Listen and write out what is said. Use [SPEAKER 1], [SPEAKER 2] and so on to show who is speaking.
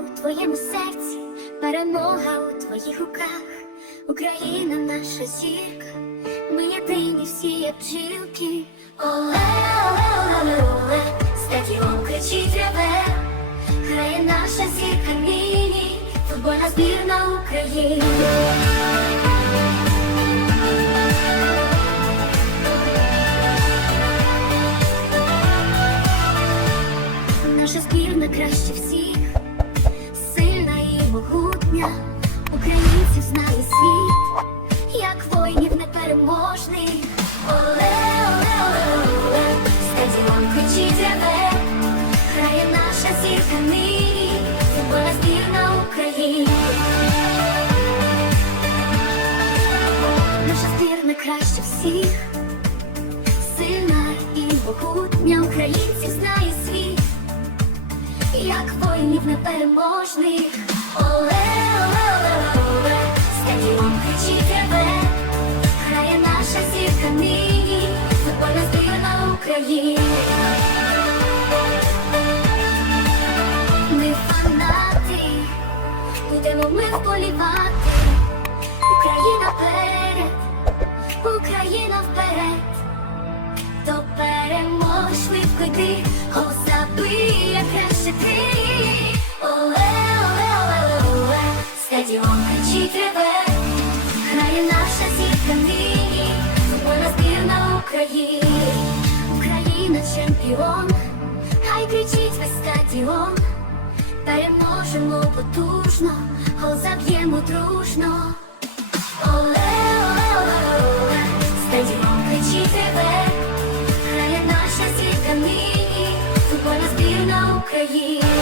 [SPEAKER 1] у твоєму серці, перемога у твоїх руках, Україна наша зірка, ми єдині всі як бджілки. Оле, оле, оле, оле, стадіон кричить реве, грає наша зірка міні, футбольна збірна України. Наша збірна краще всіх могутня, українців знає світ, як воїнів непереможних. Оле, оле, оле, оле, стадіон кричить реве, грає наша зірка нині, футбольна збірна України. Наша збірна краще всіх, сильна і могутня, українців знає світ як воїнів непереможних. України. Ми фанати, будемо ми вболівати. Україна вперед, Україна вперед то перемог швидко йди, гол краще ти. Стадіон кричить реве, грає наша зірка нині, футбольна збірна України. Україна чемпіон, хай кричить весь стадіон, переможемо потужно, гол заб'ємо дружно. Оле, оле, оле, оле, стадіон кричить реве, грає наша зірка нині, футбольна збірна України.